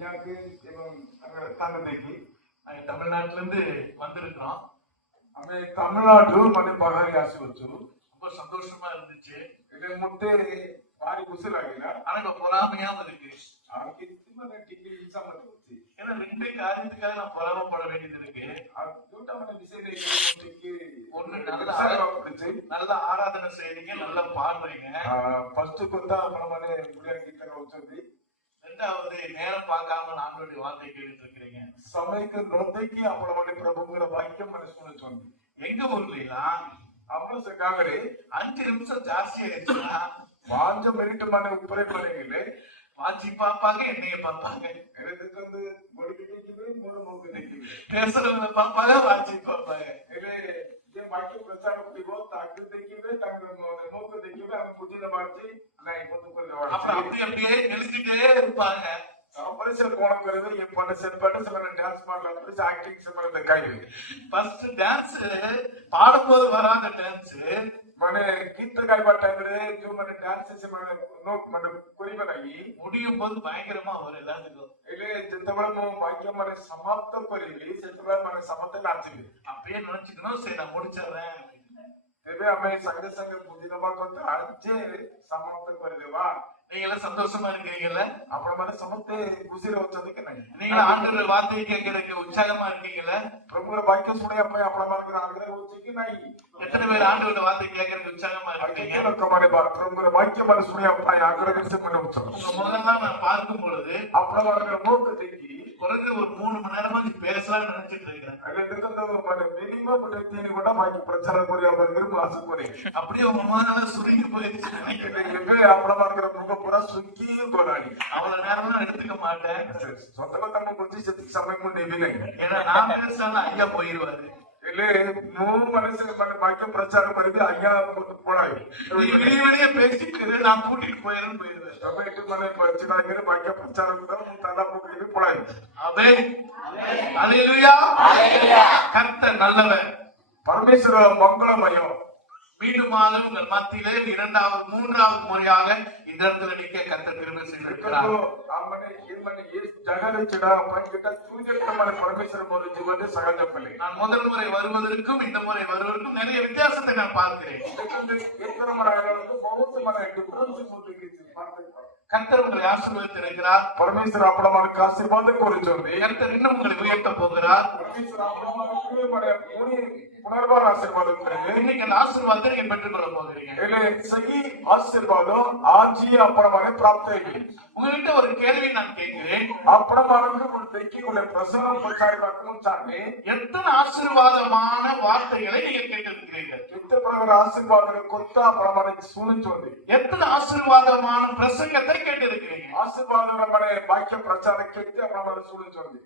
ஐயாவுக்கு ଏବଂ ତାଙ୍କର ସ୍ଥାନ ଦେଇକି ଆମେ தமிழ்நாட்டிலிருந்து வந்திருக்கிறோம் ଆମେ தமிழ்நாடு மணி பகாரி ஆசிவச்சு ரொம்ப சந்தோஷமா இருந்துச்சு. இது முட்டை பாரி குசலாகில ஆனா இப்ப பொறாமையாம இருக்கு. ஏன்னா ரெண்டு காரியத்துக்காக நான் பொறாமப்பட வேண்டியது இருக்கு. ஒண்ணு நல்லா நல்லா ஆராதனை செய்றீங்க நல்லா பாடுறீங்க ஃபர்ஸ்ட் கொத்தா அப்புறமா முடியாது நேரம் பார்க்காம ஆண்டோடைய வார்த்தை இருக்கிறீங்க? சபைக்கு நோத்தைக்கு அப்பளமண்டி பிரபுங்கிற வாக்கியம் மனசுல சொன்னி எங்க ஊர்லாம் அவசக்காகவே அஞ்சு நிமிஷம் ஜாஸ்தி ஆயிடுச்சுன்னா பாஞ்ச மினிட் மன உப்பரே குறைங்களே பார்ப்பாங்க என்னைய பார்ப்பாங்க எனக்கு வந்து கொடி பேசுறவங்க பார்ப்பாங்க வாஞ்சி பார்ப்பாங்க புத்தியில பார்த்து நான் இப்ப கொஞ்சம் அப்படியே எழுதிட்டே டான்ஸ் பண்ணல பிடிச்ச ஆக்டிங் சார் இந்த கைவி ஃபர்ஸ்ட் டான்ஸ் பாடும்போது வராத டான்ஸ் మన గీత కాయపట్టంగడే జో మన డాన్స్ చేసి మన నోట్ మన కొరిమనగి நான் முடிச்சிடுறேன். அப்படின்னு. ତେବେ ଆମେ ସାଙ୍ଗେ ସାଙ୍ଗେ ବୁଝିଦବା କଥା ଯେ ସମାପ୍ତ କରିଦେବା நீங்க எல்லாம் சந்தோஷமா இருக்கிறீங்கல்ல ଆପଣ ମାନେ ସମସ୍ତେ ଖୁସିରେ ଅଛନ୍ତି କି ନାହିଁ நீங்க ஆண்டோட வார்த்தையை கேட்கறதுக்கு உற்சாகமா இருக்கீங்கல்ல ପ୍ରଭୁଙ୍କର ବାକ୍ୟ ଶୁଣିବା ପାଇଁ ଆପଣ ମାନଙ୍କର ଆଗ୍ରହ ହଉଛି କି ନାହିଁ எத்தனை பேர் ஆண்டோட வார்த்தை கேட்கறதுக்கு உற்சாகமா ଆଉ இருக்கீங்க କେତେ ଲୋକମାନେ ବା- ପ୍ରଭୁଙ୍କର ବାକ୍ୟ ମାନେ ଶୁଣିବା ପାଇଁ ଆଗ୍ରହ ସେମାନେ ଅଛନ୍ତି உங்க முதல்லாம் நான் பார்க்கும் பொழுது ଆପଣ ମାନଙ୍କର ମୁଖ ଦେଖି குறைஞ்ச ஒரு மூணு மணி நேரமா நீ பேசலாம்னு நினைச்சிட்டு இருக்கிறேன். அங்க இருக்கிறத மினிமா பிரச்சனை கூட பாக்கி பிரச்சனை புரிய விரும்ப ஆசைப்படுறேன் அப்படியே உங்க மனநில சுருங்கி போயிருச்சு நினைக்கிறேன் இருக்கிற முக பூரா சுருங்கி போராடி அவ்வளவு நேரம் தான் எடுத்துக்க மாட்டேன். சொந்த பத்தமா குறிச்சு சமைக்க முடியவில்லை. ஏன்னா நான் பேசினா ஐயா போயிருவாரு. ಇಲ್ಲಿ ಮೂರು ಮನಸ್ಸಿನ பாக்கியம் பிரச்சாரம் பண்ணி ஐயா போனாங்க இறைவனைய பேசிட்டு நான் கூட்டிட்டு போயிருந்து போயிருவேன் சபைக்கு மலை பிரச்சனை பாக்கிய பிரச்சாரம் தலா கூட்டிட்டு போனாங்க அதே அலையிலுயா கர்த்த நல்லவன் பரமேஸ்வர மங்களமயம் மீண்டுமாக உங்கள் மத்தியிலே இரண்டாவது மூன்றாவது முறையாக இந்த இடத்துல நிற்க கத்த திரும்ப செய்திருக்கிறார் நான் முதல் முறை வருவதற்கும் இந்த முறை வருவதற்கும் நிறைய வித்தியாசத்தை நான் பார்க்கிறேன். கர்த்தர் உங்களை ஆசீர்வதித்திருக்கிறார். பரமேஸ்வர அப்படமாருக்கு ஆசீர்வாதம் குறிச்சொல்லி கர்த்தர் இன்னும் உங்களை உயர்த்த போகிறார். பரமேஸ்வர அப்படமாருக்கு ஆசீர்வாதம் தருகிறது இன்னைக்கு நீங்க பெற்றுக்கொள்ள போகிறீங்க. இல்லை ஆசீர்வாதம் ஆஜி அப்புறமாக பிராப்தாகி உங்ககிட்ட ஒரு கேள்வி நான் கேட்கிறேன். அப்புறமாக உள்ள பிரசனம் பிரச்சாரமாகவும் எத்தனை ஆசீர்வாதமான வார்த்தைகளை நீங்க கேட்டிருக்கிறீர்கள்? எத்தனை பிரகார ஆசீர்வாதங்கள் கொத்தா அப்புறமாக சூழ்நிலை எத்தனை ஆசீர்வாதமான பிரசங்கத்தை கேட்டிருக்கிறீங்க? ஆசீர்வாதம் நம்ம பாக்கிய பிரச்சாரம் கேட்டு அப்புறமாக சூழ்நிலை